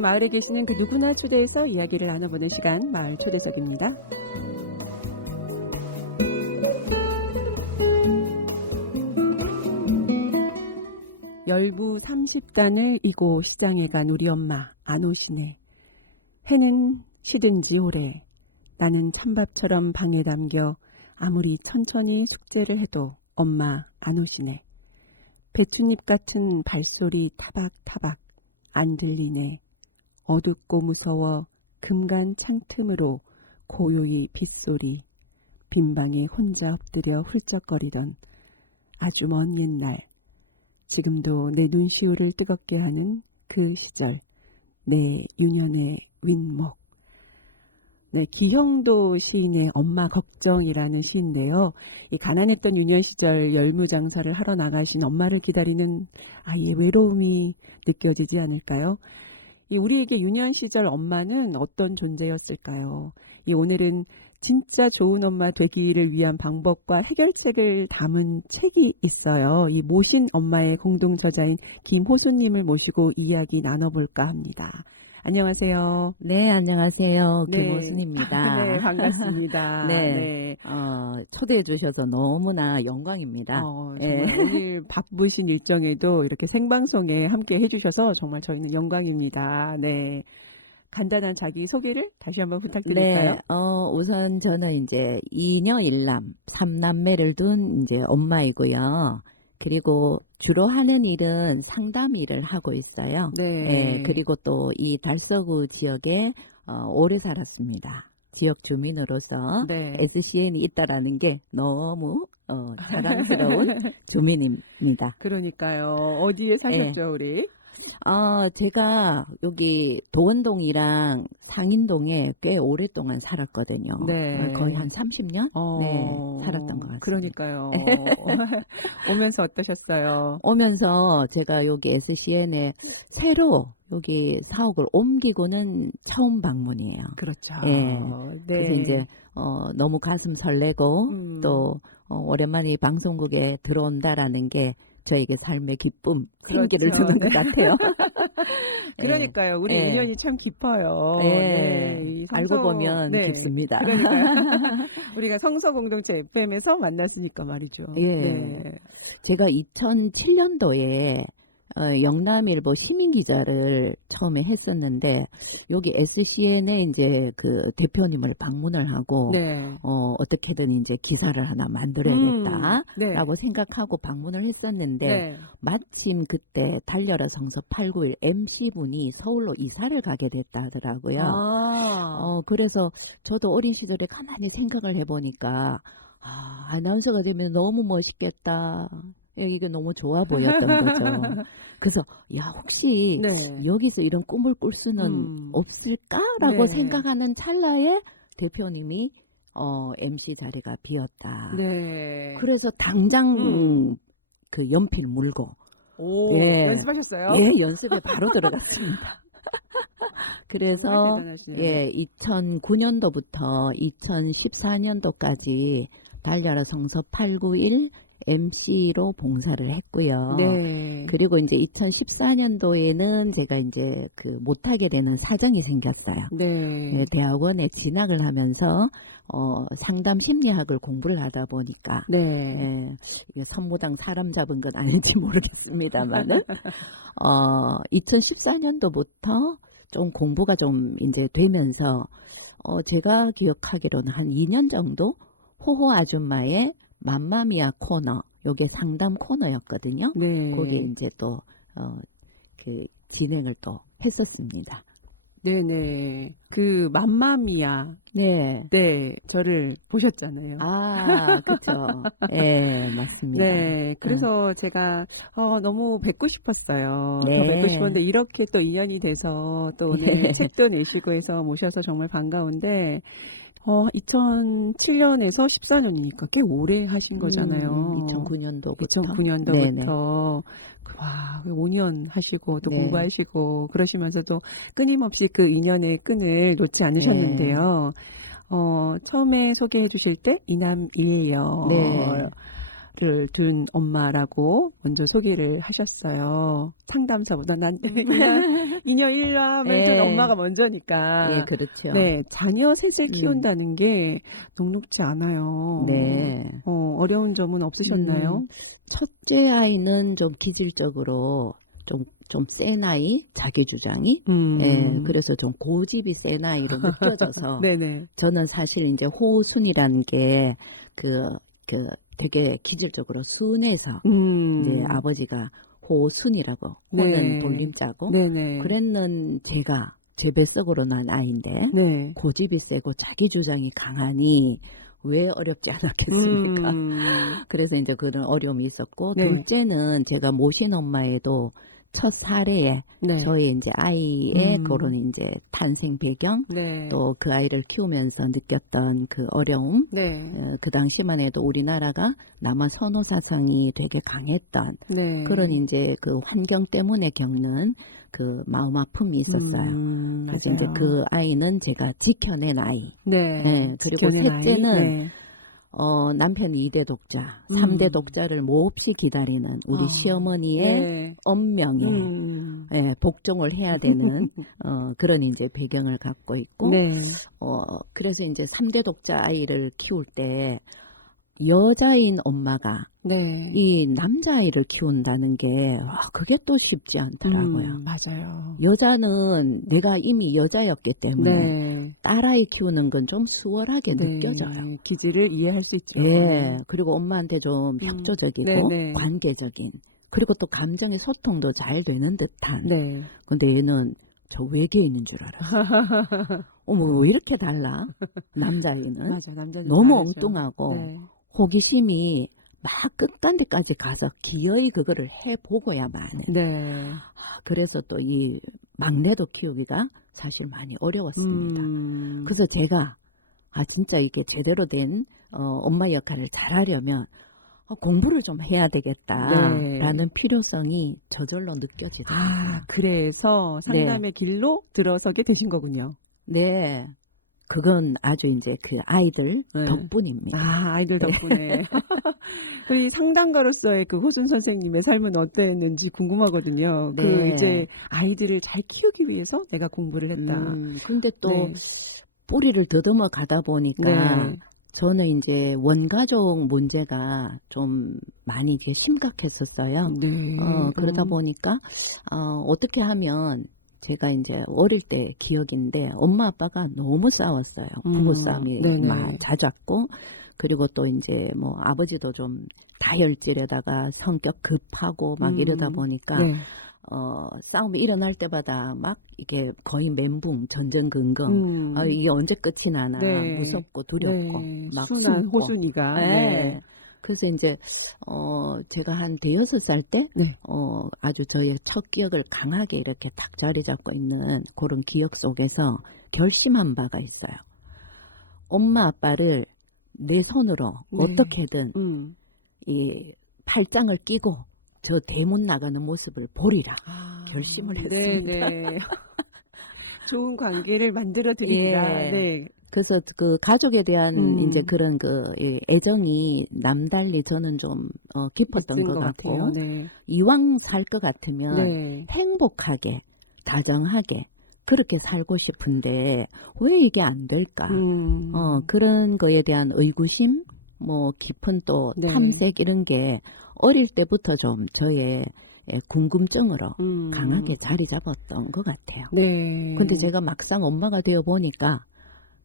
우리 마을에 계시는 그 누구나 초대해서 이야기를 나눠보는 시간, 마을 초대석입니다. 열부 30단을 이고 시장에 간 우리 엄마 안 오시네. 해는 시든지 오래. 나는 찬밥처럼 방에 담겨 아무리 천천히 숙제를 해도 엄마 안 오시네. 배춧잎 같은 발소리 타박타박 안 들리네. 어둡고 무서워 금간 창틈으로 고요히 빗소리. 빈방에 혼자 엎드려 훌쩍거리던 아주 먼 옛날. 지금도 내 눈시울을 뜨겁게 하는 그 시절. 내 유년의 윗목. 네, 기형도 시인의 엄마 걱정이라는 시인데요. 이 가난했던 유년 시절 열무장사를 하러 나가신 엄마를 기다리는 아이의 외로움이 느껴지지 않을까요? 이 우리에게 유년 시절 엄마는 어떤 존재였을까요? 이 오늘은 진짜 좋은 엄마 되기를 위한 방법과 해결책을 담은 책이 있어요. 이 모신 엄마의 공동 저자인 김호수님을 모시고 이야기 나눠볼까 합니다. 안녕하세요. 네, 안녕하세요. 네. 김호순입니다. 네, 반갑습니다. 네. 네. 초대해 주셔서 너무나 영광입니다. 정말 네. 오늘 바쁘신 일정에도 이렇게 생방송에 함께 해주셔서 정말 저희는 영광입니다. 네. 간단한 자기 소개를 다시 한번 부탁드릴까요? 네, 우선 저는 이제 2녀 1남, 3남매를 둔 이제 엄마이고요. 그리고 주로 하는 일은 상담 일을 하고 있어요. 네. 네, 그리고 또 이 달서구 지역에 오래 살았습니다. 지역 주민으로서 네. SCN이 있다라는 게 너무 자랑스러운 주민입니다. 그러니까요. 어디에 사셨죠, 우리? 제가 여기 도원동이랑 상인동에 꽤 오랫동안 살았거든요. 네. 거의 한 30년? 네, 살았던 것 같습니다. 그러니까요. 오면서 어떠셨어요? 오면서 제가 여기 SCN에 새로 여기 사옥을 옮기고는 처음 방문이에요. 그렇죠. 네. 네. 그래서 이제 너무 가슴 설레고 또 오랜만에 이 방송국에 들어온다라는 게 저에게 삶의 기쁨, 생기를 그렇죠. 주는 네. 것 같아요. 그러니까요. 우리 네. 인연이 참 깊어요. 네. 이 알고 보면 네. 깊습니다. 그러니까요. 우리가 성서 공동체 FM에서 만났으니까 말이죠. 예. 네. 제가 2007년도에 영남일보 시민기자를 처음에 했었는데 여기 SCN에 이제 그 대표님을 방문을 하고 네. 어떻게든 이제 기사를 하나 만들어야겠다라고 네. 생각하고 방문을 했었는데 네. 마침 그때 달려라 성서 891 MC분이 서울로 이사를 가게 됐다 하더라고요. 그래서 저도 어린 시절에 가만히 생각을 해보니까 아나운서가 되면 너무 멋있겠다. 이게 너무 좋아 보였던 거죠. 그래서 혹시 네. 여기서 이런 꿈을 꿀 수는 없을까라고 네. 생각하는 찰나에 대표님이 MC 자리가 비었다. 네. 그래서 당장 그 연필 물고 오, 예. 연습하셨어요? 예, 연습에 바로 들어갔습니다. 그래서 정말 대단하시네요. 예, 2009년도부터 2014년도까지 달려라 성서 891 MC로 봉사를 했고요. 네. 그리고 이제 2014년도에는 제가 이제 그 못하게 되는 사정이 생겼어요. 네. 네, 대학원에 진학을 하면서 상담 심리학을 공부를 하다 보니까 네. 이게 선무당 사람 잡은 건 아닌지 모르겠습니다만은 2014년도부터 좀 공부가 좀 이제 되면서 제가 기억하기로는 한 2년 정도 호호 아줌마의 맘마미아 코너, 요게 상담 코너였거든요. 네. 거기에 이제 또 그 진행을 또 했었습니다. 네네. 그 맘마미아. 네. 네. 저를 보셨잖아요. 그렇죠. 네, 맞습니다. 네. 그래서 제가 너무 뵙고 싶었어요. 네. 더 뵙고 싶었는데 이렇게 또 인연이 돼서 또 오늘 네. 책도 내시고 해서 모셔서 정말 반가운데 2007년에서 14년이니까 꽤 오래 하신 거잖아요. 2009년도부터. 2009년도부터 와, 5년 하시고 또 네. 공부하시고 그러시면서도 끊임없이 그 인연의 끈을 놓지 않으셨는데요. 처음에 소개해 주실 때 이남이에요. 네. 아이를 둔 엄마라고 먼저 소개를 하셨어요. 상담사보다 난 그냥 이녀 일남을 둔 엄마가 먼저니까. 예, 그렇죠. 네, 자녀 셋을 키운다는 게 녹록지 않아요. 네. 어려운 점은 없으셨나요? 첫째 아이는 좀 기질적으로 좀 센 아이, 자기 주장이. 예, 그래서 좀 고집이 센 아이로 느껴져서. 네네. 저는 사실 이제 호순이라는 게 되게 기질적으로 순해서 이제 아버지가 호순이라고 호는 네. 돌림자고 네네. 그랬는 제가 제 뱃속으로 난 아이인데 네. 고집이 세고 자기 주장이 강하니 왜 어렵지 않았겠습니까? 그래서 이제 그런 어려움이 있었고 네. 둘째는 제가 모신 엄마에도 첫 사례에 네. 저희 이제 아이의 그런 이제 탄생 배경 네. 또 그 아이를 키우면서 느꼈던 그 어려움 네. 그 당시만 해도 우리나라가 남아 선호 사상이 되게 강했던 네. 그런 이제 그 환경 때문에 겪는 그 마음 아픔이 있었어요. 그래서 맞아요. 이제 그 아이는 제가 지켜낸 아이. 네. 네, 그리고 지켜낸 셋째는 아이. 네. 남편이 2대 독자, 3대 독자를 몹시 기다리는 우리 시어머니의 네. 엄명에 예, 복종을 해야 되는 그런 이제 배경을 갖고 있고 네. 그래서 이제 3대 독자 아이를 키울 때 여자인 엄마가 네. 이 남자아이를 키운다는 게 그게 또 쉽지 않더라고요. 맞아요. 여자는 내가 이미 여자였기 때문에 네. 딸아이 키우는 건 좀 수월하게 네. 느껴져요. 기질을 이해할 수 있죠. 예, 그리고 엄마한테 좀 협조적이고 네네. 관계적인 그리고 또 감정의 소통도 잘 되는 듯한. 네. 근데 얘는 저 외계인인 줄 알았어요. 어머 왜 이렇게 달라? 남자아이는 맞아, 남자는 너무 다르죠. 엉뚱하고 네. 호기심이 막 끝간데까지 가서 기어이 그거를 해보고야만. 네. 그래서 또 이 막내도 키우기가 사실 많이 어려웠습니다. 그래서 제가 진짜 이게 제대로 된 엄마 역할을 잘하려면 공부를 좀 해야 되겠다라는 네. 필요성이 저절로 느껴지더라고요. 그래서 상담의 길로 들어서게 되신 거군요. 네. 그건 아주 이제 그 아이들 네. 덕분입니다. 아이들 덕분에. 우리 상담가로서의 그 호순 선생님의 삶은 어땠는지 궁금하거든요. 네. 그 이제 아이들을 잘 키우기 위해서 내가 공부를 했다. 근데 또 네. 뿌리를 더듬어 가다 보니까 네. 저는 이제 원가족 문제가 좀 많이 이게 심각했었어요. 네. 그러다 보니까 어떻게 하면 제가 이제 어릴 때 기억인데 엄마 아빠가 너무 싸웠어요. 부부싸움이 네네. 막 잦았고 그리고 또 이제 뭐 아버지도 좀 다혈질에다가 성격 급하고 막 이러다 보니까 네. 싸움이 일어날 때마다 막 이게 거의 멘붕 전전긍긍 이게 언제 끝이 나나 네. 무섭고 두렵고 네. 막 순한 숨고. 호순이가. 네. 그래서 이제 제가 한 대여섯 살 때 네. 아주 저의 첫 기억을 강하게 이렇게 딱 자리 잡고 있는 그런 기억 속에서 결심한 바가 있어요. 엄마 아빠를 내 손으로 네. 어떻게든 이 팔짱을 끼고 저 대문 나가는 모습을 보리라 결심을 했습니다. 네네. 좋은 관계를 만들어 드리라. 예. 네. 그래서 그 가족에 대한 이제 그런 그 애정이 남달리 저는 좀 깊었던 것 같고 같아요. 네. 이왕 살 것 같으면 네. 행복하게 다정하게 그렇게 살고 싶은데 왜 이게 안 될까? 그런 거에 대한 의구심, 뭐 깊은 또 네. 탐색 이런 게 어릴 때부터 좀 저의 궁금증으로 강하게 자리 잡았던 것 같아요. 네. 근데 제가 막상 엄마가 되어 보니까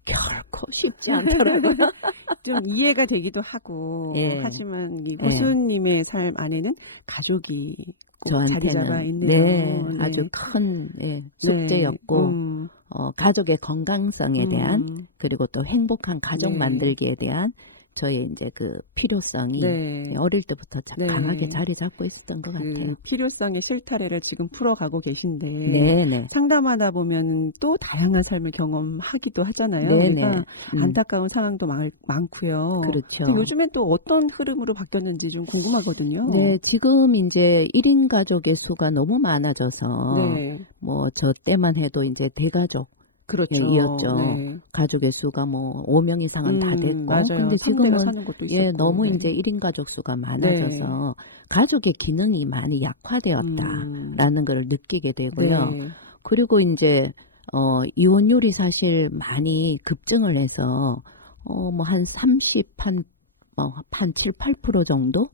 결코 쉽지 않더라고요. 좀 이해가 되기도 하고 예. 하지만 이 호수님의 삶 안에는 가족이 꼭 자리 잡아 저한테는 있네요. 네, 아주 큰 숙제였고 가족의 건강성에 대한 그리고 또 행복한 가족 네. 만들기에 대한 저의 이제 그 필요성이 네. 어릴 때부터 네. 강하게 자리 잡고 있었던 것 같아요. 필요성의 실타래를 지금 풀어가고 계신데 네네. 상담하다 보면 또 다양한 삶을 경험하기도 하잖아요. 네네. 그러니까 안타까운 상황도 많고요. 그렇죠. 요즘엔 또 어떤 흐름으로 바뀌었는지 좀 궁금하거든요. 네, 지금 이제 1인 가족의 수가 너무 많아져서 네. 뭐 저 때만 해도 이제 대가족 그렇죠. 이었죠. 네. 가족의 수가 뭐 5명 이상은 다 됐고. 맞아요. 근데 상대가 지금은 사는 것도 있었고. 예, 너무 네. 이제 1인 가족 수가 많아져서 가족의 기능이 많이 약화되었다라는 걸 느끼게 되고요. 네. 그리고 이제 이혼율이 사실 많이 급증을 해서 뭐 한 7, 8% 정도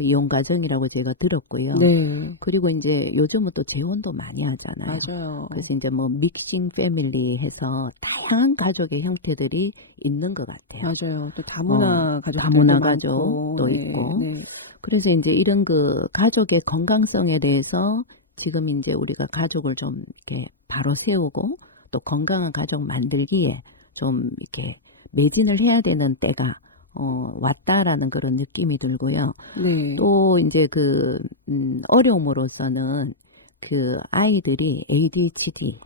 이혼 가정이라고 제가 들었고요. 네. 그리고 이제 요즘은 또 재혼도 많이 하잖아요. 맞아요. 그래서 이제 뭐 믹싱 패밀리 해서 다양한 가족의 형태들이 있는 것 같아요. 맞아요. 또 다문화 가족도 다문화 많고. 가족도 네. 있고. 네. 그래서 이제 이런 그 가족의 건강성에 대해서 지금 이제 우리가 가족을 좀 이렇게 바로 세우고 또 건강한 가족 만들기에 좀 이렇게 매진을 해야 되는 때가 왔다라는 그런 느낌이 들고요. 네. 또 이제 그 어려움으로서는 그 아이들이 ADHD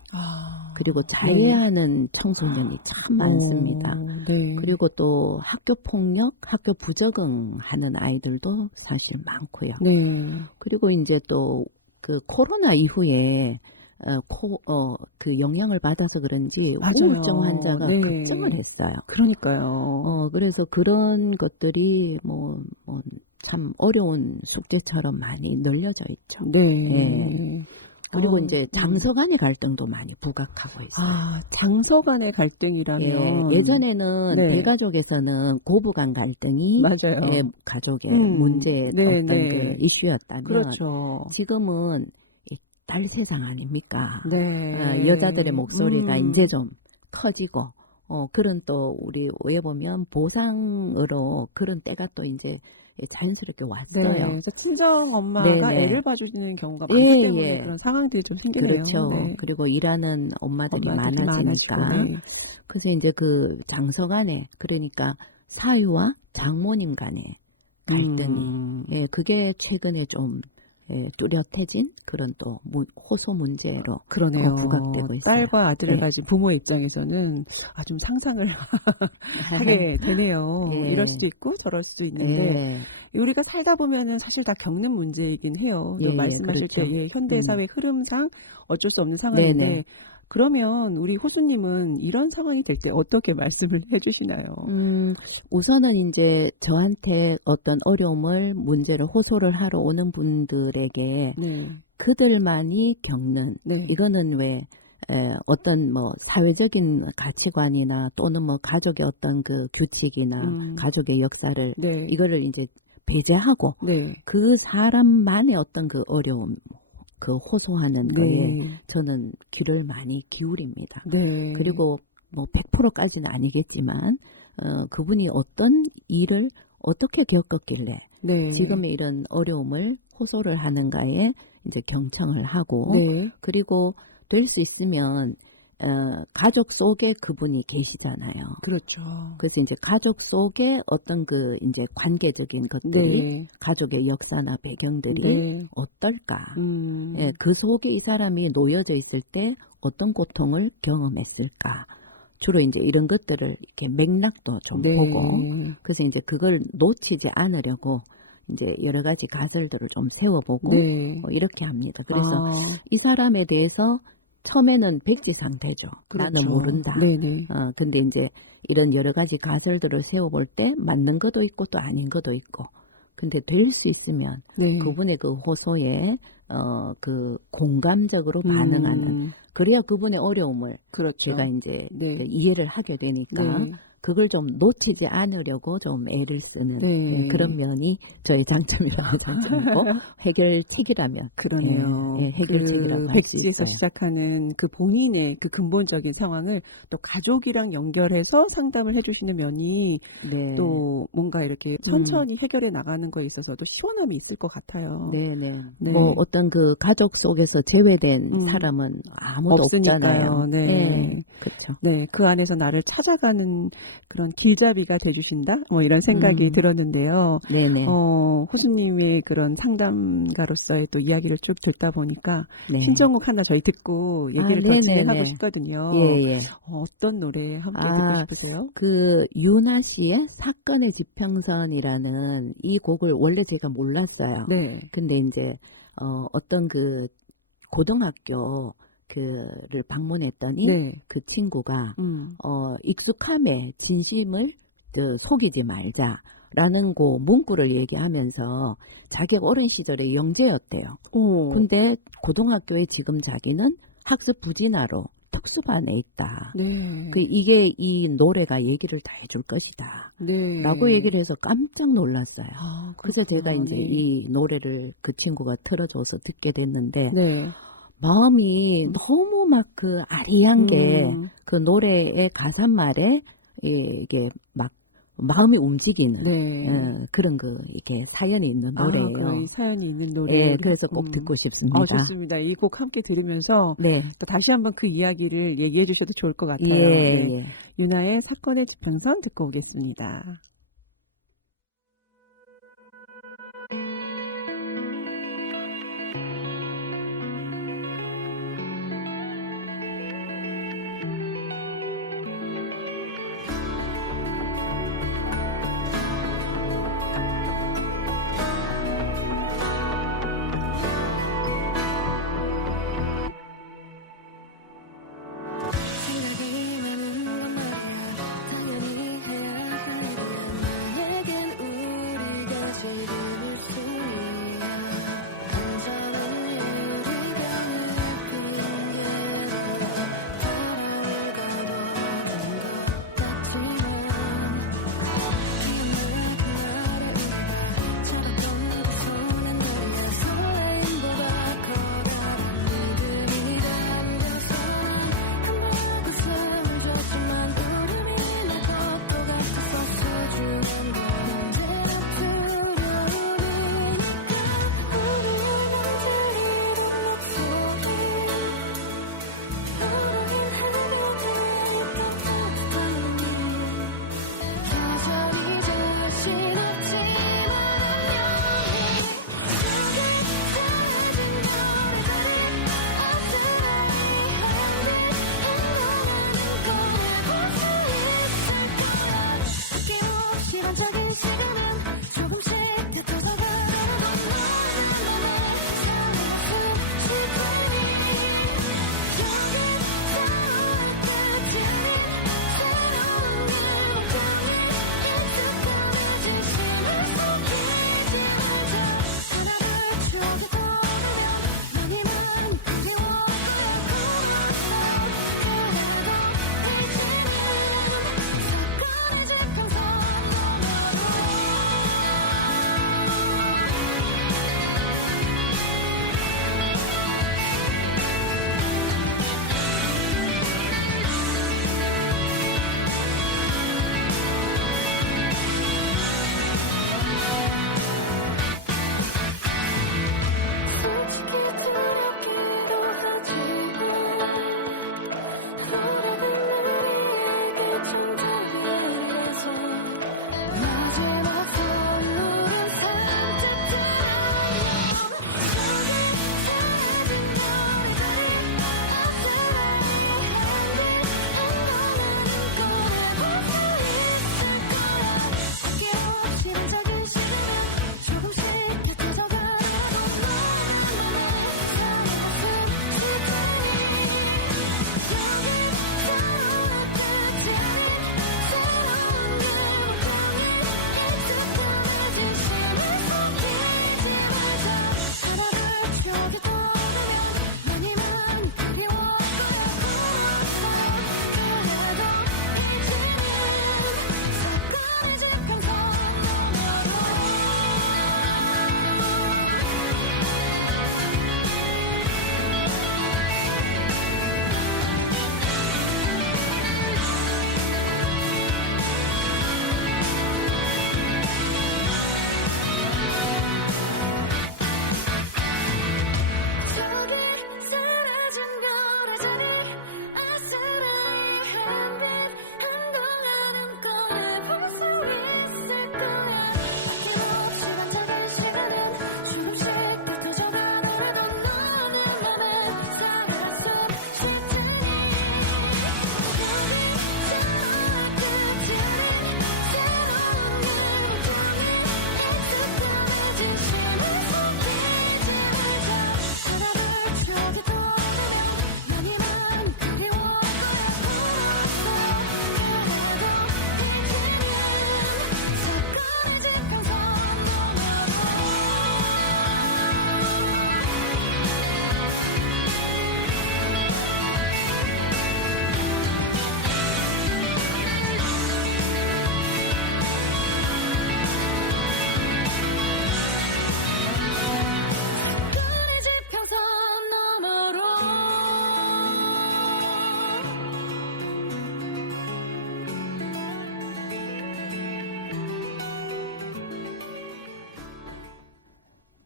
그리고 자해하는 청소년이 참 많습니다. 네. 그리고 또 학교 폭력, 학교 부적응하는 아이들도 사실 많고요. 네. 그리고 이제 또 그 코로나 이후에 그 영향을 받아서 그런지 맞아요. 우울증 환자가 네. 급증을 했어요. 그러니까요. 그래서 그런 것들이 참 어려운 숙제처럼 많이 늘려져 있죠. 네. 예. 그리고 이제 장서 간의 갈등도 많이 부각하고 있어요. 장서 간의 갈등이라면. 예전에는 네. 대가족에서는 고부 간 갈등이 맞아요. 가족의 문제의 네, 어떤 네. 그 이슈였다면 그렇죠. 지금은 이 딸 세상 아닙니까? 네. 여자들의 목소리가 이제 좀 커지고 그런 또 우리 왜 보면 보상으로 그런 때가 또 이제 자연스럽게 왔어요. 네. 그래서 친정 엄마가 네네. 애를 봐주는 경우가 많기 때문에 예. 그런 상황들이 좀 생기네요. 그렇죠. 네. 그리고 일하는 엄마들이 엄마들이 많아지니까. 많아지고, 네. 그래서 이제 그 장서 간에 그러니까 사유와 장모님 간의 갈등이 예, 그게 최근에 좀 뚜렷해진 그런 또 호소 문제로 그러네요. 부각되고 있어요. 딸과 아들을 네. 가진 부모의 입장에서는 좀 상상을 하게 되네요. 예. 이럴 수도 있고 저럴 수도 있는데 우리가 살다 보면은 사실 다 겪는 문제이긴 해요. 또 말씀하실 그렇죠. 때 현대 사회 흐름상 어쩔 수 없는 상황인데 네네. 그러면 우리 호수님은 이런 상황이 될 때 어떻게 말씀을 해주시나요? 우선은 이제 저한테 어떤 어려움을 문제를 호소를 하러 오는 분들에게 네. 그들만이 겪는 네. 이거는 왜 어떤 뭐 사회적인 가치관이나 또는 뭐 가족의 어떤 그 규칙이나 가족의 역사를 네. 이거를 이제 배제하고 네. 그 사람만의 어떤 그 어려움 그 호소하는 거에 저는 귀를 많이 기울입니다. 네. 그리고 뭐 100%까지는 아니겠지만 그분이 어떤 일을 어떻게 겪었길래 네. 지금의 이런 어려움을 호소를 하는가에 이제 경청을 하고 네. 그리고 될 수 있으면 가족 속에 그분이 계시잖아요. 그렇죠. 그래서 이제 가족 속에 어떤 그 이제 관계적인 것들이 가족의 역사나 배경들이 어떨까? 예, 그 속에 이 사람이 놓여져 있을 때 어떤 고통을 경험했을까? 주로 이제 이런 것들을 이렇게 맥락도 좀 보고 그래서 이제 그걸 놓치지 않으려고 이제 여러 가지 가설들을 좀 세워보고 이렇게 합니다. 그래서 이 사람에 대해서 처음에는 백지상태죠. 그렇죠. 나는 모른다. 네네. 근데 이제 이런 여러 가지 가설들을 세워볼 때 맞는 것도 있고 또 아닌 것도 있고. 근데 될 수 있으면 그분의 그 호소에 그 공감적으로 반응하는 그래야 그분의 어려움을 제가 이제 이해를 하게 되니까 그걸 좀 놓치지 않으려고 좀 애를 쓰는 그런 면이 저의 장점이라면 장점이고 해결책이라면 그러네요. 해결책이라고 할 수 백지에서 있어요. 시작하는 그 본인의 그 근본적인 상황을 또 가족이랑 연결해서 상담을 해주시는 면이 또 뭔가 이렇게 천천히 해결해 나가는 거에 있어서도 시원함이 있을 것 같아요. 네네. 뭐 어떤 그 가족 속에서 제외된 사람은 아무도 없잖아요. 네. 그렇죠. 네, 그 안에서 나를 찾아가는 그런 길잡이가 돼주신다? 뭐 이런 생각이 들었는데요. 네네. 호수님의 그런 상담가로서의 또 이야기를 쭉 듣다 보니까 신청곡 하나 저희 듣고 얘기를 더 진행하고 싶거든요. 예. 어떤 노래 함께 듣고 싶으세요? 그 유나 씨의 사건의 지평선이라는 이 곡을 원래 제가 몰랐어요. 네. 근데 이제 어떤 그 고등학교 그를 방문했더니 네. 그 친구가 음. 익숙함에 진심을 속이지 말자라는 그 문구를 얘기하면서 자기가 어린 시절에 영재였대요. 오. 근데 고등학교에 지금 자기는 학습 부진화로 특수반에 있다. 네. 이게 이 노래가 얘기를 다 해줄 것이다. 네. 라고 얘기를 해서 깜짝 놀랐어요. 아, 그래서 제가 그렇구나. 이제 네. 이 노래를 그 친구가 틀어줘서 듣게 됐는데 네. 마음이 너무 막 그 아리한 게 그 음. 노래의 가사말에 이게 막 마음이 움직이는 네. 그런 이게 사연이 있는 노래예요. 그 사연이 있는 노래. 예, 그래서 꼭 듣고 싶습니다. 좋습니다. 이 곡 함께 들으면서 네. 또 다시 한번 그 이야기를 얘기해 주셔도 좋을 것 같아요. 예, 네. 예. 유나의 사건의 지평선 듣고 오겠습니다.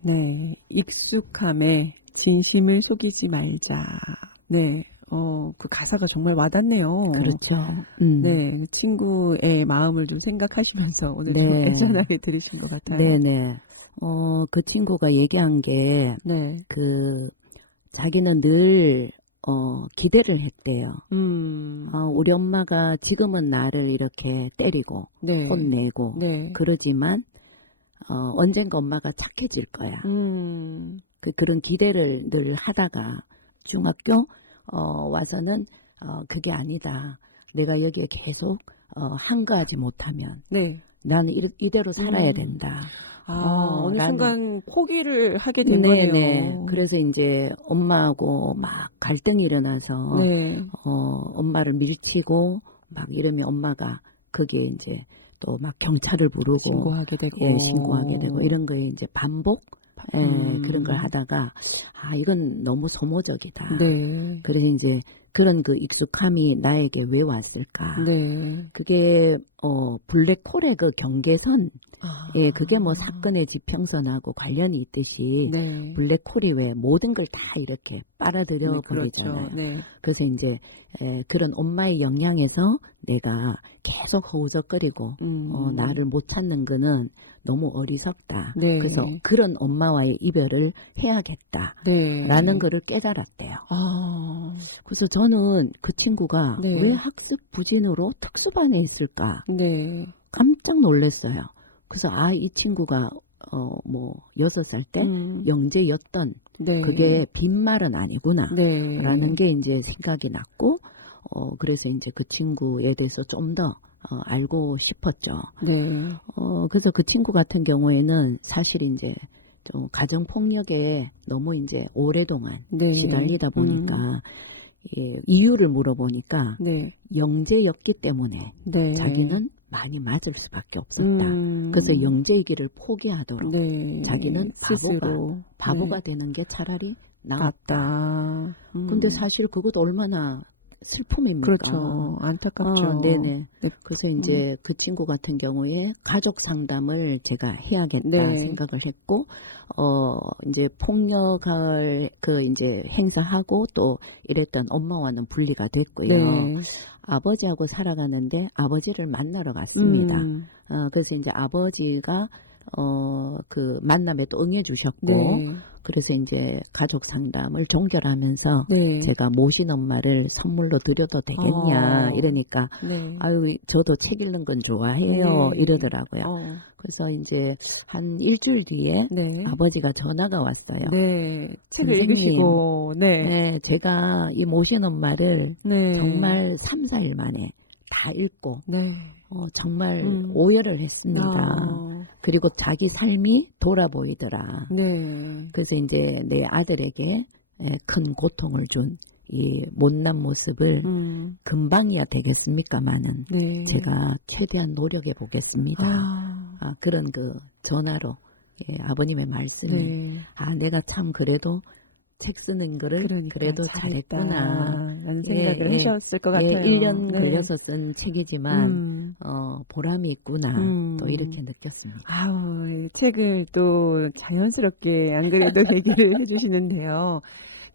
네, 익숙함에 진심을 속이지 말자. 네, 그 가사가 정말 와닿네요. 그렇죠. 네, 그 친구의 마음을 좀 생각하시면서 오늘 좀 네. 애잔하게 들으신 것 같아요. 네네. 그 친구가 얘기한 게, 네, 자기는 늘, 기대를 했대요. 음, 우리 엄마가 지금은 나를 이렇게 때리고, 네, 혼내고, 네, 그러지만, 언젠가 엄마가 착해질 거야. 그런 기대를 늘 하다가, 중학교, 와서는, 그게 아니다. 내가 여기에 계속, 한가하지 못하면, 네. 나는 이대로 살아야 된다. 어느 라는. 순간 포기를 하게 된 거네요. 네네. 그래서 이제 엄마하고 막 갈등이 일어나서, 네, 엄마를 밀치고, 막 이러면 엄마가 거기에 이제 또 막 경찰을 부르고, 신고하게 되고. 예, 신고하게 되고, 이런 거에 이제 반복, 그런 걸 하다가, 이건 너무 소모적이다. 네, 그래서 이제 그런 그 익숙함이 나에게 왜 왔을까? 네. 그게, 블랙홀의 그 경계선, 아, 예, 그게 뭐 사건의 지평선하고 관련이 있듯이, 네. 블랙홀이 왜 모든 걸 다 이렇게 빨아들여 네, 버리잖아요. 그렇죠. 네. 그래서 이제 그런 엄마의 영향에서 내가 계속 허우적거리고 나를 못 찾는 거는 너무 어리석다. 네. 그래서 그런 엄마와의 이별을 해야겠다라는 네. 거를 깨달았대요. 아, 그래서 저는 그 친구가 네. 왜 학습 부진으로 특수반에 있을까 네. 깜짝 놀랐어요. 그래서 이 친구가 뭐 6살 때 영재였던 네. 그게 빈말은 아니구나 네. 라는 게 이제 생각이 났고 그래서 이제 그 친구에 대해서 좀 더 알고 싶었죠. 네. 그래서 그 친구 같은 경우에는 사실 이제 좀 가정 폭력에 너무 이제 오랫동안 네. 시달리다 보니까 예, 이유를 물어보니까 네. 영재였기 때문에 네. 자기는 많이 맞을 수밖에 없었다. 그래서 영재이기를 포기하도록 네. 자기는 스스로 바보가 네. 되는 게 차라리 나았다. 맞다. 근데 사실 그것도 얼마나 슬픔입니까? 그렇죠. 안타깝죠. 네네. 네. 그래서 이제 그 친구 같은 경우에 가족 상담을 제가 해야겠다 네. 생각을 했고, 이제 폭력을 이제 행사하고 또 이랬던 엄마와는 분리가 됐고요. 네. 아버지하고 살아가는데 아버지를 만나러 갔습니다. 그래서 이제 아버지가 그 만남에 또 응해주셨고, 네. 그래서 이제 가족 상담을 종결하면서 네. 제가 모신 엄마를 선물로 드려도 되겠냐 이러니까 네. 아유 저도 책 읽는 건 좋아해요 네. 이러더라고요. 그래서 이제 한 일주일 뒤에 네. 아버지가 전화가 왔어요. 네. 책을 선생님, 읽으시고 네. 네, 제가 이 모신 엄마를 네. 정말 3, 4일 만에 다 읽고 네. 정말 오열을 했습니다. 그리고 자기 삶이 돌아 보이더라. 네. 그래서 이제 내 아들에게 큰 고통을 준 이 못난 모습을 금방이야 되겠습니까마는 네. 제가 최대한 노력해 보겠습니다. 그런 그 전화로 아버님의 말씀이 네. 내가 참 그래도 책 쓰는 거를 그래도 잘했구나 라는 생각을 하셨을 것 같아요. 1년 네. 걸려서 쓴 책이지만 보람이 있구나 또 이렇게 느꼈습니다. 아우, 책을 또 자연스럽게 안 그래도 얘기를 해주시는데요.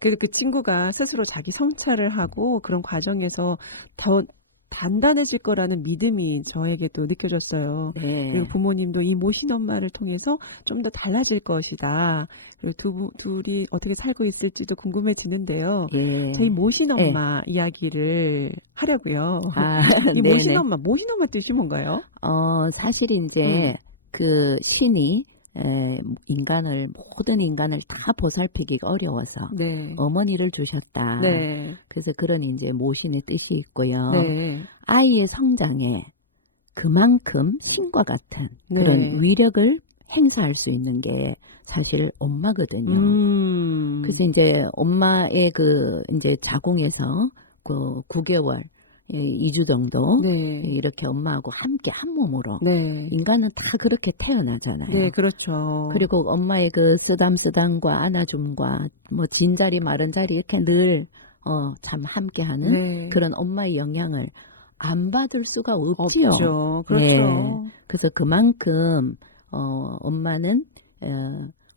그래서 그 친구가 스스로 자기 성찰을 하고 그런 과정에서 더 단단해질 거라는 믿음이 저에게도 느껴졌어요. 네. 그리고 부모님도 이 모신 엄마를 통해서 좀 더 달라질 것이다. 그리고 둘이 어떻게 살고 있을지도 궁금해지는데요. 예. 저희 모신 엄마 이야기를 하려고요. 이 네네. 모신 엄마 뜻이 뭔가요? 사실 이제 그 신이 모든 인간을 다 보살피기가 어려워서 네. 어머니를 주셨다. 네. 그래서 그런 이제 모신의 뜻이 있고요. 네. 아이의 성장에 그만큼 신과 같은 네. 그런 위력을 행사할 수 있는 게 사실 엄마거든요. 그래서 이제 엄마의 그 이제 자궁에서 그 9개월 2주 정도 네. 이렇게 엄마하고 함께 한 몸으로 네. 인간은 다 그렇게 태어나잖아요. 네, 그렇죠. 그리고 엄마의 그 쓰담쓰담과 안아줌과 뭐 진자리 마른자리 이렇게 늘 참 함께하는 네. 그런 엄마의 영향을 안 받을 수가 없지요. 없죠. 그렇죠. 네. 그래서 그만큼 엄마는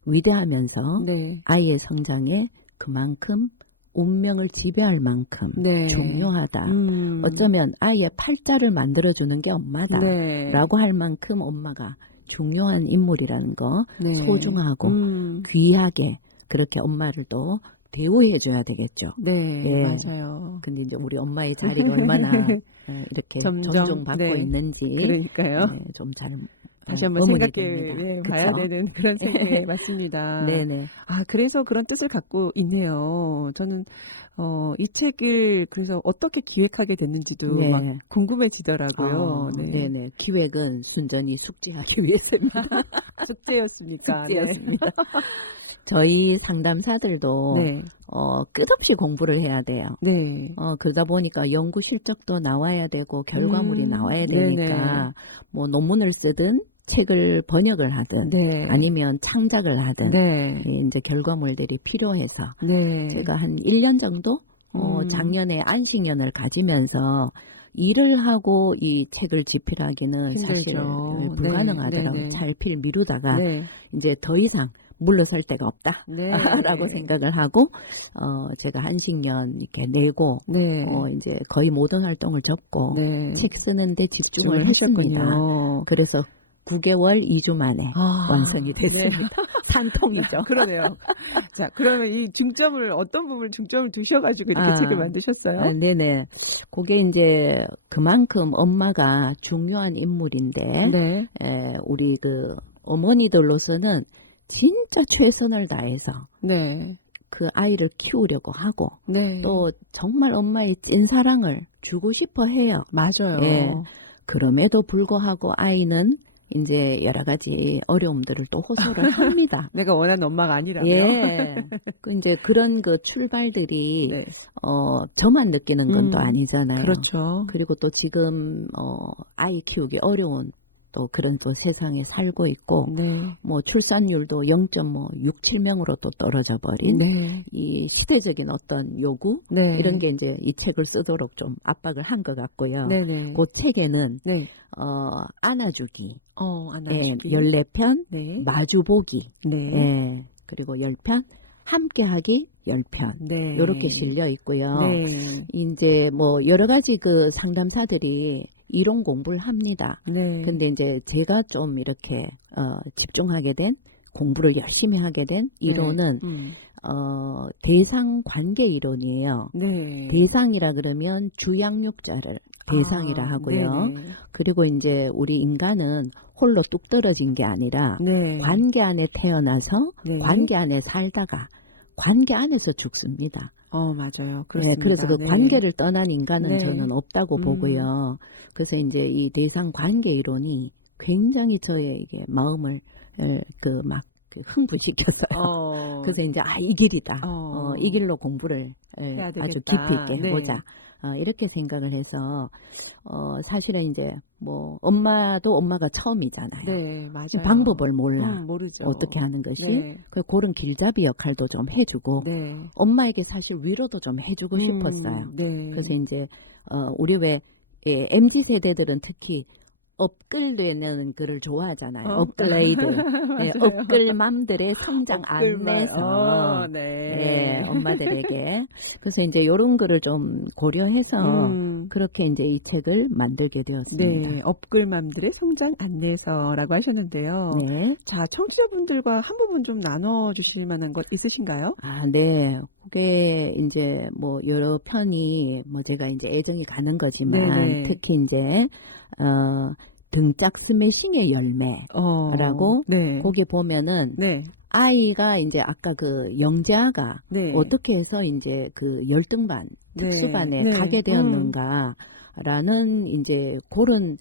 위대하면서 네. 아이의 성장에 그만큼 운명을 지배할 만큼 네. 중요하다. 어쩌면 아이의 팔자를 만들어주는 게 엄마다라고 네. 할 만큼 엄마가 중요한 인물이라는 거 네. 소중하고 귀하게 그렇게 엄마를 또 대우해줘야 되겠죠. 네, 예. 맞아요. 근데 이제 우리 엄마의 자리가 얼마나 이렇게 점점, 존중받고 네. 있는지 그러니까요. 네, 좀 잘 다시 한번 생각해 네, 봐야 그쵸? 되는 그런 생각이 맞습니다. 네네. 아, 그래서 그런 뜻을 갖고 있네요. 저는 이 책을 그래서 어떻게 기획하게 됐는지도 네. 막 궁금해지더라고요. 네. 네네. 기획은 순전히 숙지하기 위해서입니다. 숙제였습니까? 숙제였습니다. 저희 상담사들도 네. 끝없이 공부를 해야 돼요. 네. 그러다 보니까 연구 실적도 나와야 되고 결과물이 나와야 되니까 네네. 뭐 논문을 쓰든 책을 번역을 하든 네. 아니면 창작을 하든 네. 이제 결과물들이 필요해서 네. 제가 한 1년 정도 작년에 안식년을 가지면서 일을 하고 이 책을 집필하기는 힘들죠. 사실 불가능하더라고요. 네, 네. 차일피일 미루다가 네. 이제 더 이상 물러설 데가 없다. 네. 라고 생각을 하고 제가 한식년 이렇게 내고 네. 이제 거의 모든 활동을 접고 네. 책 쓰는데 집중을 했습니다. 하셨군요. 그래서 9개월 2주 만에 완성이 됐습니다. 네. 산통이죠. 그러네요. 자, 그러면 이 중점을 어떤 부분을 중점을 두셔가지고 이렇게 책을 만드셨어요? 네네. 그게 이제 그만큼 엄마가 중요한 인물인데 네. 우리 그 어머니들로서는 진짜 최선을 다해서 네. 그 아이를 키우려고 하고 네. 또 정말 엄마의 찐 사랑을 주고 싶어 해요. 맞아요. 예. 그럼에도 불구하고 아이는 이제 여러 가지 어려움들을 또 호소를 합니다. 내가 원하는 엄마가 아니라며. 예. 그 이제 그런 그 출발들이 네. 저만 느끼는 건 또 아니잖아요. 그렇죠. 그리고 또 지금 아이 키우기 어려운 또 그런 또 세상에 살고 있고 네. 뭐 출산율도 0.67명으로 또 떨어져 버린 네. 이 시대적인 어떤 요구 네. 이런 게 이제 이 책을 쓰도록 좀 압박을 한 것 같고요. 네네. 그 책에는 네. 안아주기, 안아주기. 14편, 네. 마주보기, 네. 예, 그리고 10편, 함께하기 10편 네. 이렇게 실려 있고요. 네. 이제 뭐 여러 가지 그 상담사들이 이론 공부를 합니다. 네. 근데 이제 제가 좀 이렇게 집중하게 된 공부를 열심히 하게 된 이론은 대상 관계 이론이에요. 네. 대상이라 그러면 주양육자를 대상이라 하고요. 네네. 그리고 이제 우리 인간은 홀로 뚝 떨어진 게 아니라 네. 관계 안에 태어나서 네. 관계 안에 살다가 관계 안에서 죽습니다. 맞아요. 그렇습니다. 네, 그래서 그 네. 관계를 떠난 인간은 네. 저는 없다고 보고요. 그래서 이제 이 대상 관계 이론이 굉장히 저의 이게 마음을 막 흥분시켰어요. 그래서 이제 이 길이다. 이 길로 공부를 아주 깊이 있게 네. 해보자. 이렇게 생각을 해서 사실은 이제 뭐 엄마가 처음이잖아요. 네, 맞아요. 방법을 몰라. 모르죠. 어떻게 하는 것이. 네. 그런 길잡이 역할도 좀 해주고 네. 엄마에게 사실 위로도 좀 해주고 싶었어요. 네. 그래서 이제 우리 왜 MZ 세대들은 특히 업글되는 글을 좋아하잖아요. 업그레이드. 네, 업글맘들의 성장 안내서 네. 엄마들에게. 그래서 이제 이런 글을 좀 고려해서 그렇게 이제 이 책을 만들게 되었습니다. 네, 업글맘들의 성장 안내서라고 하셨는데요. 네. 자, 청취자분들과 한 부분 좀 나눠주실 만한 것 있으신가요? 네. 그게 이제 뭐 여러 편이 뭐 제가 이제 애정이 가는 거지만 네네. 특히 이제 등짝 스매싱의 열매라고 네. 거기 보면은 네. 아이가 이제 아까 그 영재아가 네. 어떻게 해서 이제 그 열등반 네. 특수반에 네. 가게 되었는가라는 이제 그런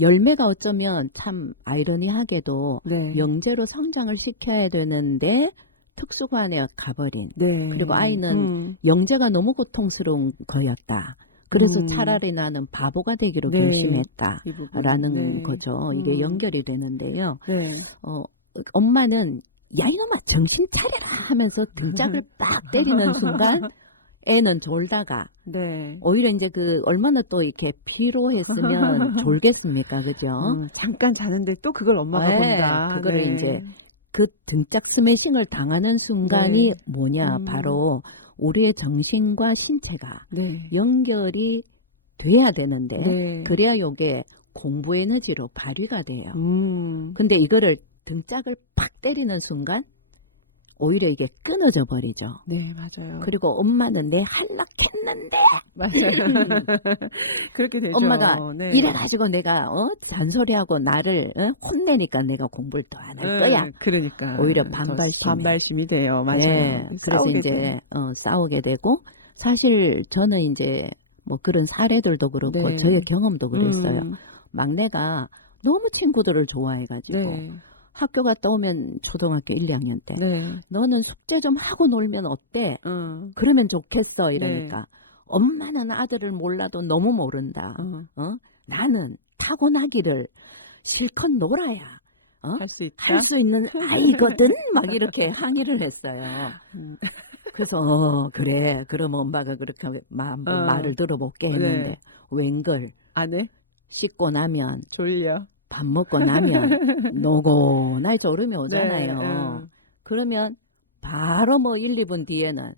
열매가 어쩌면 참 아이러니하게도 네. 영재로 성장을 시켜야 되는데 특수반에 가버린 네. 그리고 아이는 영재가 너무 고통스러운 거였다. 그래서 차라리 나는 바보가 되기로 네. 결심했다라는 네. 거죠. 이게 연결이 되는데요. 네. 엄마는 야 이놈아 정신 차려라 하면서 등짝을 빡 때리는 순간 애는 졸다가 네. 오히려 이제 그 얼마나 또 이렇게 피로했으면 졸겠습니까, 그죠? 잠깐 자는데 또 그걸 엄마가 네, 본다. 그거를 네. 이제 그 등짝 스매싱을 당하는 순간이 네. 뭐냐? 바로 우리의 정신과 신체가 네. 연결이 돼야 되는데 네. 그래야 요게 공부 에너지로 발휘가 돼요. 음. 근데 이거를 등짝을 팍 때리는 순간 오히려 이게 끊어져 버리죠. 네, 맞아요. 그리고 엄마는 내 할락했는데 맞아요. 그렇게 되죠. 엄마가 네. 이래가지고 내가 잔소리하고 나를 혼내니까 내가 공부를 더 안 할 거야. 그러니까 오히려 더 반발심이 돼요. 맞아요. 네, 그래서 싸우게 이제 돼요. 싸우게 되고 사실 저는 이제 뭐 그런 사례들도 그렇고 네. 저의 경험도 그랬어요. 음. 막내가 너무 친구들을 좋아해가지고 네. 학교 갔다 오면 초등학교 1, 2학년 때 네. 너는 숙제 좀 하고 놀면 어때? 그러면 좋겠어 이러니까 엄마는 아들을 몰라도 너무 모른다. 나는 타고나기를 실컷 놀아야 할 수 있다. 할 수 있는 아이거든. 막 이렇게 항의를 했어요. 그래서 그래 그럼 엄마가 그렇게 말을 들어볼게 했는데 네. 웬걸 안 해? 씻고 나면 졸려. 밥 먹고 나면 노곤하게 졸음이 오잖아요. 네. 그러면 바로 뭐 1, 2분 뒤에는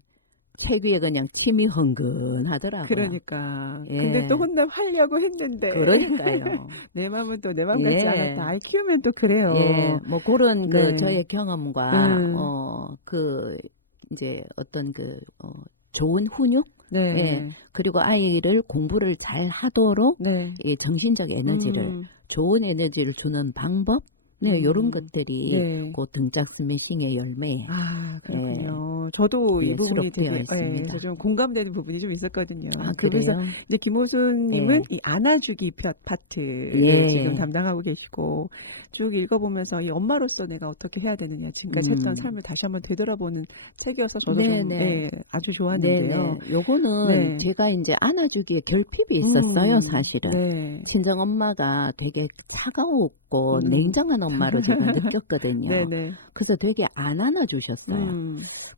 책 위에 그냥 침이 흥근하더라고요. 그러니까. 예. 근데 또 혼나하려고 했는데. 그러니까요. 내 마음은 또 내 마음 같지 예. 않았다. 아이 키우면 또 그래요. 예, 뭐 그런 네. 그 저의 경험과 그 이제 어떤 그 좋은 훈육, 네. 예, 그리고 아이를 공부를 잘 하도록 네. 이 정신적 에너지를 좋은 에너지를 주는 방법, 네, 이런 것들이 네. 그 등짝 스매싱의 열매예요. 아, 그렇군요. 저도 이 예, 부분이 되게 수록되어 있습니다. 저 좀 공감되는 부분이 좀 있었거든요. 아, 그래서 그래요? 이제 김호수님은 예. 이 안아주기 파트를 예. 지금 담당하고 계시고 쭉 읽어보면서 이 엄마로서 내가 어떻게 해야 되느냐 지금까지 했던 삶을 다시 한번 되돌아보는 책이어서 저도 좀 아주 좋았는데요. 네네. 요거는 네. 제가 이제 안아주기에 결핍이 있었어요, 사실은. 네. 친정 엄마가 되게 차가웠고 냉정한 엄마로 제가 느꼈거든요. 네네. 그래서 되게 안 안아주셨어요.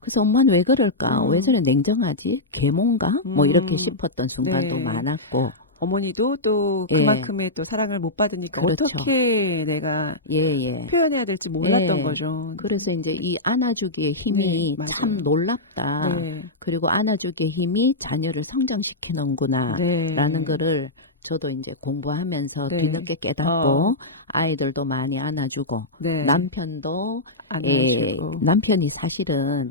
그래서 엄마는 왜 그럴까? 왜 저래 냉정하지? 계몽가? 뭐 이렇게 싶었던 순간도 네. 많았고. 어머니도 또 예. 그만큼의 또 사랑을 못 받으니까 그렇죠. 어떻게 내가 예. 표현해야 될지 몰랐던 예. 거죠. 그래서 이제 이 안아주기의 힘이 네, 참 맞아요. 놀랍다. 네. 그리고 안아주기의 힘이 자녀를 성장시키는구나. 네. 라는 거를 저도 이제 공부하면서 네. 뒤늦게 깨닫고 아이들도 많이 안아주고 네. 남편도 안아주고. 남편이 사실은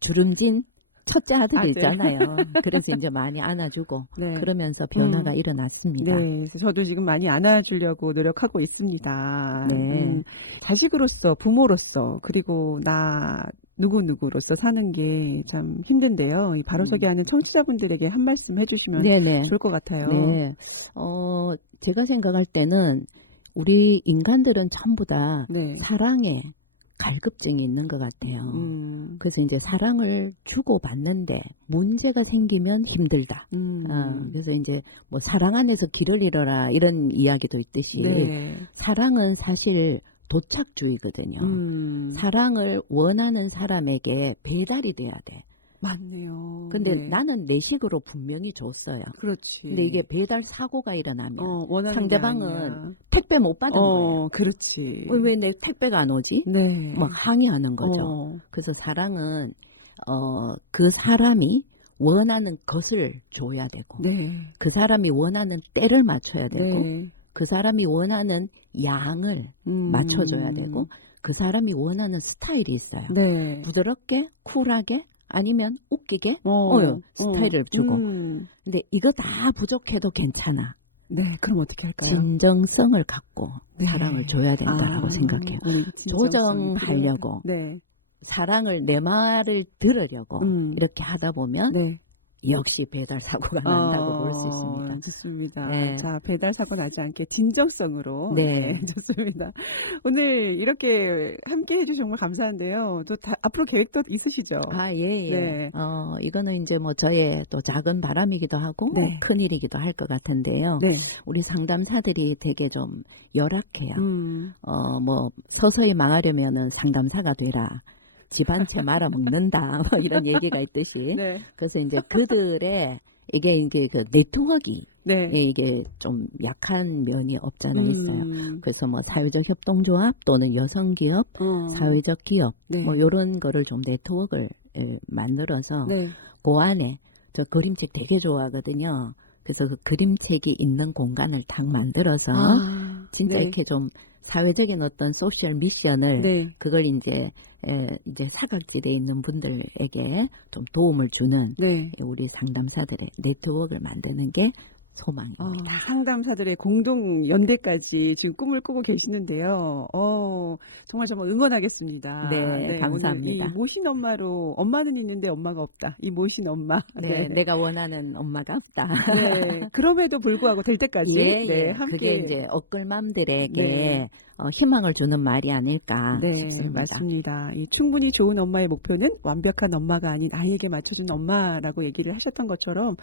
주름진 첫째 아들이잖아요. 그래서 이제 많이 안아주고 네. 그러면서 변화가 일어났습니다. 네, 그래서 저도 지금 많이 안아주려고 노력하고 있습니다. 네. 자식으로서, 부모로서, 그리고 나 누구누구로서 사는 게 참 힘든데요. 이 바로서기 하는 청취자분들에게 한 말씀 해주시면 네네. 좋을 것 같아요. 네. 제가 생각할 때는 우리 인간들은 전부 다 네. 사랑에 갈급증이 있는 것 같아요. 그래서 이제 사랑을 주고받는데 문제가 생기면 힘들다. 그래서 이제 뭐 사랑 안에서 길을 잃어라 이런 이야기도 있듯이 네. 사랑은 사실 도착주의거든요. 사랑을 원하는 사람에게 배달이 돼야 돼. 맞네요. 근데 네. 나는 내 식으로 분명히 줬어요. 그렇지. 근데 이게 배달 사고가 일어나면 원하는 상대방은 게 아니야. 택배 못 받은 거예요. 그렇지. 왜 내 택배가 안 오지? 네. 막 항의하는 거죠. 그래서 사랑은 그 사람이 원하는 것을 줘야 되고 네. 그 사람이 원하는 때를 맞춰야 되고 네. 그 사람이 원하는 양을 맞춰줘야 되고 그 사람이 원하는 스타일이 있어요. 네. 부드럽게 쿨하게 아니면 웃기게 스타일을 주고 근데 이거 다 부족해도 괜찮아. 네, 그럼 어떻게 할까요? 진정성을 갖고 네. 사랑을 줘야 된다라고 생각해요. 조정하려고 네. 사랑을 내 말을 들으려고 이렇게 하다 보면 네. 역시 배달 사고가 난다고 볼 수 있습니다. 좋습니다. 네. 자, 배달 사고 나지 않게 진정성으로. 네. 좋습니다. 오늘 이렇게 함께 해주셔서 정말 감사한데요. 또 앞으로 계획도 있으시죠? 예. 네. 이거는 이제 뭐 저의 또 작은 바람이기도 하고 네. 큰 일이기도 할 것 같은데요. 네. 우리 상담사들이 되게 좀 열악해요. 뭐 서서히 망하려면은 상담사가 되라. 집 한 채 말아 먹는다. 뭐 이런 얘기가 있듯이. 네. 그래서 이제 그들의 이게 이제 그 네트워크가 네. 이게 좀 약한 면이 없잖아 있어요. 그래서 뭐 사회적 협동조합 또는 여성기업, 사회적 기업 네. 뭐 이런 거를 좀 네트워크를 만들어서 네. 그 안에 저 그림책 되게 좋아하거든요. 그래서 그 그림책이 있는 공간을 딱 만들어서 진짜 네. 이렇게 좀 사회적인 어떤 소셜 미션을 네. 그걸 이제 사각지대에 있는 분들에게 좀 도움을 주는 네. 우리 상담사들의 네트워크를 만드는 게 소망입니다. 상담사들의 공동 연대까지 지금 꿈을 꾸고 계시는데요. 정말 응원하겠습니다. 네, 감사합니다. 오늘 이 모신 엄마로 엄마는 있는데 엄마가 없다. 이 모신 엄마. 네, 내가 원하는 엄마가 없다. 네, 그럼에도 불구하고 될 때까지 네, 함께 그게 이제 억글맘들에게 네. 희망을 주는 말이 아닐까 네, 싶습니다. 맞습니다. 이 충분히 좋은 엄마의 목표는 완벽한 엄마가 아닌 아이에게 맞춰준 엄마라고 얘기를 하셨던 것처럼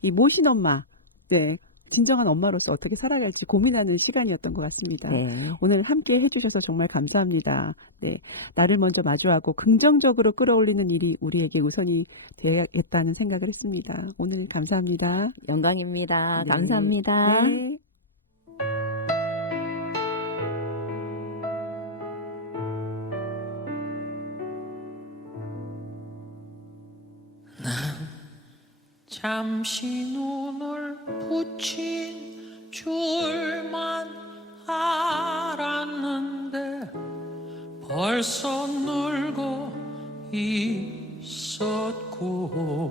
이 모신 엄마, 네, 진정한 엄마로서 어떻게 살아갈지 고민하는 시간이었던 것 같습니다. 네. 오늘 함께 해주셔서 정말 감사합니다. 네, 나를 먼저 마주하고 긍정적으로 끌어올리는 일이 우리에게 우선이 되어야겠다는 생각을 했습니다. 오늘 감사합니다. 영광입니다. 네. 감사합니다. 네. 잠시 눈을 붙인 줄만 알았는데 벌써 늙어 있었고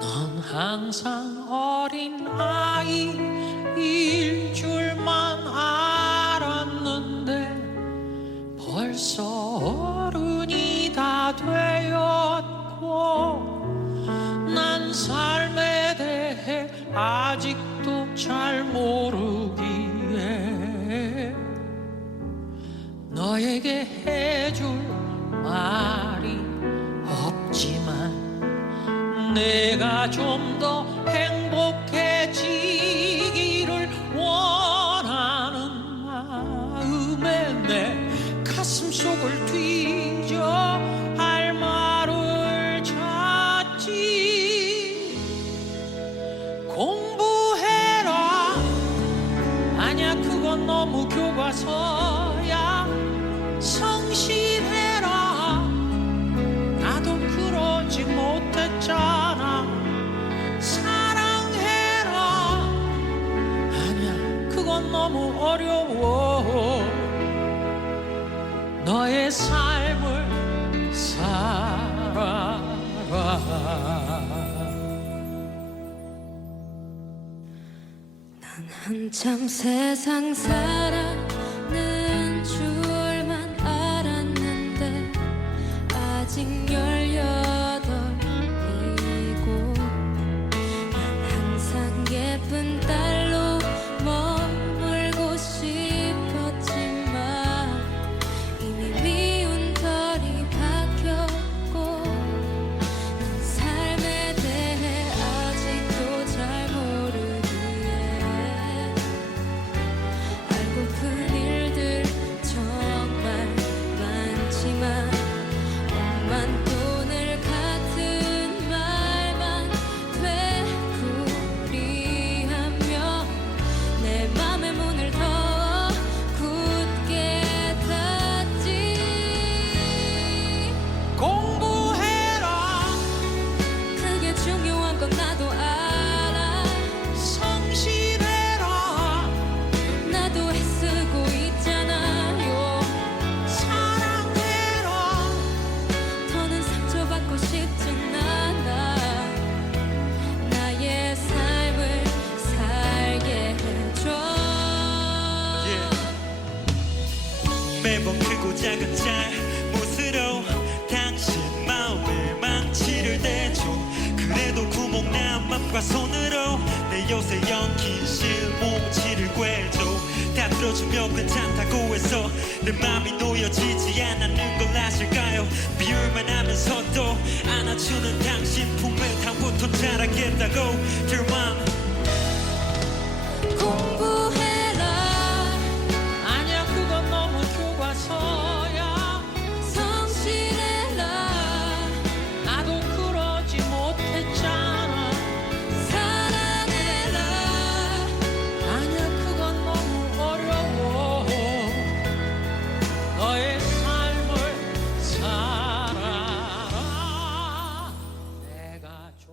넌 항상 어린 아이일 줄만 알았는데 벌써 어른이 다 되었고 난 삶에 대해 아직도 잘 모르기에 너에게 해줄 말이 없지만 내가 좀 더 행복해지기를 원하는 마음에 내 가슴 속을 뒤져 할 말을 찾지. 공부해라 아니야 그건 너무 교과서야. 성실해라 나도 그러지 못했잖아. 사랑해라 아니야 그건 너무 어려워. 너의 삶을 살아라. 한참 세상 살아는 줄만 알았는데 아직 18이고 난 항상 예쁜 딸로 머물고 싶었지만 이미 미운 털이 박혔고 난 삶에 대해 아직도 잘 모르기에 알고픈 일들 정말 많지만 엄만 또 늘 같은 말만 되풀이하며 내 맘의 문을 더 굳게 닫지. 공부해라 그게 중요한 건 나도 알아. 성실해라 나도 애쓰고 있잖아요. 사랑해라 더는 상처받고 싶진 않아. 나의 삶을 살게 해줘. 매번 크고 작은 잘못으로 당신 마음에 망치를 대줘. 그래도 구멍난 맘과 손으로 내 요새 엉킨 실뭉치를 꿰줘. 다 들어주며 괜찮다고 해서 내 맘이 놓여지지 않았는 걸 아실까요? 비울만 하면서도 안아주는 당신 품에 다부터 자라겠다고. Dear mom